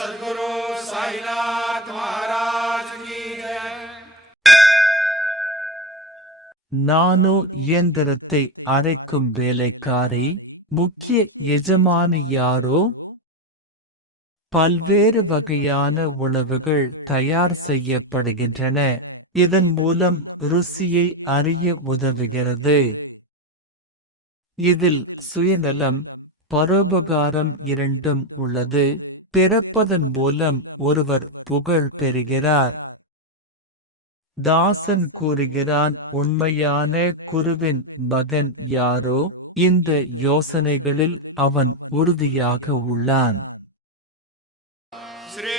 सद्गुरु साईनाथ महाराज की जय। நானோ இயந்திரத்தை அரைக்கும் வேலைக்காரி, முக்கிய எஜமானி யாரோ? பல்வேறு வகையான உணவுகள் தயார் செய்யப்படுகின்றன. இதன் மூலம் ருசியை அறிய உதவுகிறது. இதில் சுயநலம், பரோபகாரம் இரண்டும் உள்ளது. பிறப்பதன் மூலம் ஒருவர் புகழ் பெறுகிறார். தாசன் கூறுகிறான், உண்மையான குருவின் மகன் யாரோ? இந்த யோசனைகளில் அவன் உறுதியாக உள்ளான். श्री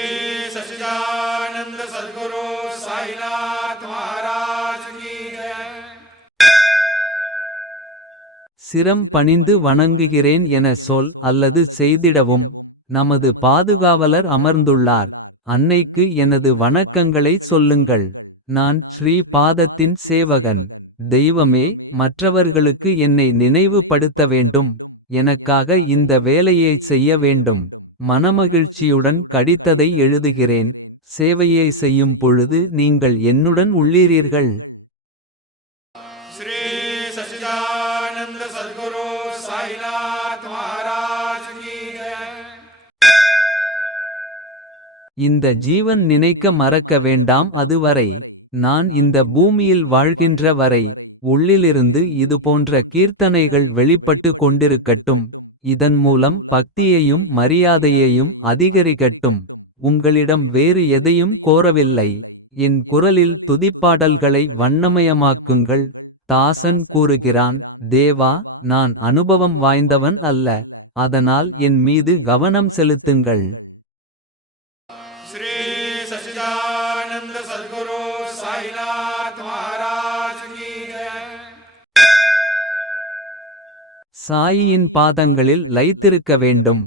सच्चिदानंद सद्गुरु साईनाथ महाराज की जय। சிரம் பணிந்து வணங்குகிறேன் என சொல் அல்லது செய்திடவும். நமது பாதுகாவலர் அமர்ந்துள்ளார். அன்னைக்கு எனது வணக்கங்களை சொல்லுங்கள். நான் ஸ்ரீ பாதத்தின் சேவகன். தெய்வமே, மற்றவர்களுக்கு என்னை நினைவுபடுத்த வேண்டும். எனக்காக இந்த வேலையை செய்ய வேண்டும். மனமகிழ்ச்சியுடன் கடித்ததை எழுதுகிறேன். சேவையை செய்யும் பொழுது நீங்கள் என்னுடன் உள்ளீர்கள். श्री सच्चिदानंद सद्गुरु साईनाथ महाराज की जय। இந்த ஜீவன் நினைக்க மறக்க வேண்டாம் அதுவரை. நான் இந்த பூமியில் வாழ்கின்ற வரை. உள்ளிலிருந்து இதுபோன்ற கீர்த்தனைகள் வெளிப்பட்டு கொண்டிருக்கட்டும். இதன் மூலம் பக்தியையும் மரியாதையையும் அதிகரிக்கட்டும். உங்களிடம் வேறு எதையும் கோரவில்லை. என் குரலில் துதிப்பாடல்களை வண்ணமயமாக்குங்கள். தாசன் கூறுகிறான், தேவா, நான் அனுபவம் வாய்ந்தவன் அல்ல. அதனால் என் மீது கவனம் செலுத்துங்கள். श्री सच्चिदानंद सद्गुरु साईनाथ महाराज की जय। சாயியின் பாதங்களில் லயித்திருக்க வேண்டும்.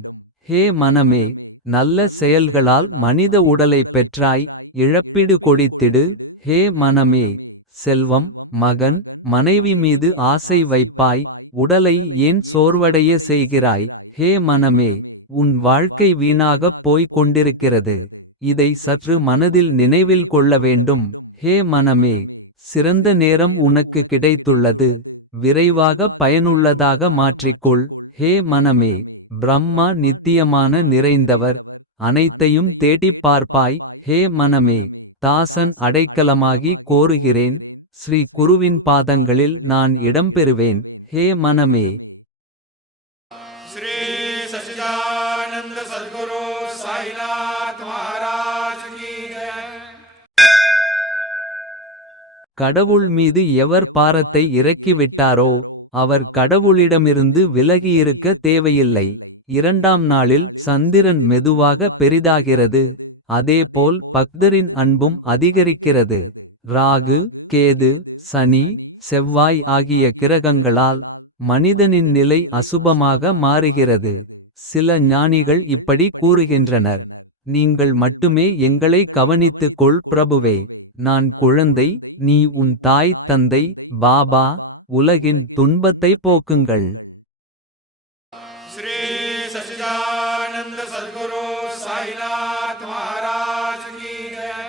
ஹே மனமே, நல்ல செயல்களால் மனித உடலை பெற்றாய். இழப்பீடு கொடுத்திடு. ஹே மனமே, செல்வம், மகன், மனைவி மீது ஆசை வைப்பாய். உடலை ஏன் சோர்வடைய செய்கிறாய்? ஹே மனமே, உன் வாழ்க்கை வீணாகப் போய்க் கொண்டிருக்கிறது. இதை சற்று மனதில் நினைவில் கொள்ள வேண்டும். ஹே மனமே, சிறந்த நேரம் உனக்கு கிடைத்துள்ளது. விரைவாக பயனுள்ளதாக மாற்றிக்கொள். ஹே மனமே, பிரம்மா நித்தியமான நிறைந்தவர். அனைத்தையும் தேடிப் பார்ப்பாய். ஹே மனமே, தாசன் அடைக்கலமாகி கோருகிறேன். ஸ்ரீ குருவின் பாதங்களில் நான் இடம்பெறுவேன். ஹே மனமே, श्री सच्चिदानंद सद्गुरु साईनाथ महाराज की जय। கடவுள் மீது எவர் பாரத்தை இறக்கிவிட்டாரோ அவர் கடவுளிடமிருந்து விலகியிருக்க தேவையில்லை. இரண்டாம் நாளில் சந்திரன் மெதுவாக பெரிதாகிறது. அதேபோல் பக்தரின் அன்பும் அதிகரிக்கிறது. ராகு, கேது, சனி, செவ்வாய் ஆகிய கிரகங்களால் மனிதனின் நிலை அசுபமாக மாறுகிறது. சில ஞானிகள் இப்படி கூறுகின்றனர், நீங்கள் மட்டுமே எங்களை கவனித்துக் கொள் பிரபுவே. நான் குழந்தை, நீ உன் தாய் தந்தை. பாபா, உலகின் துன்பத்தை போக்குங்கள். श्री सच्चिदानंद सद्गुरु साईनाथ महाराज की जय।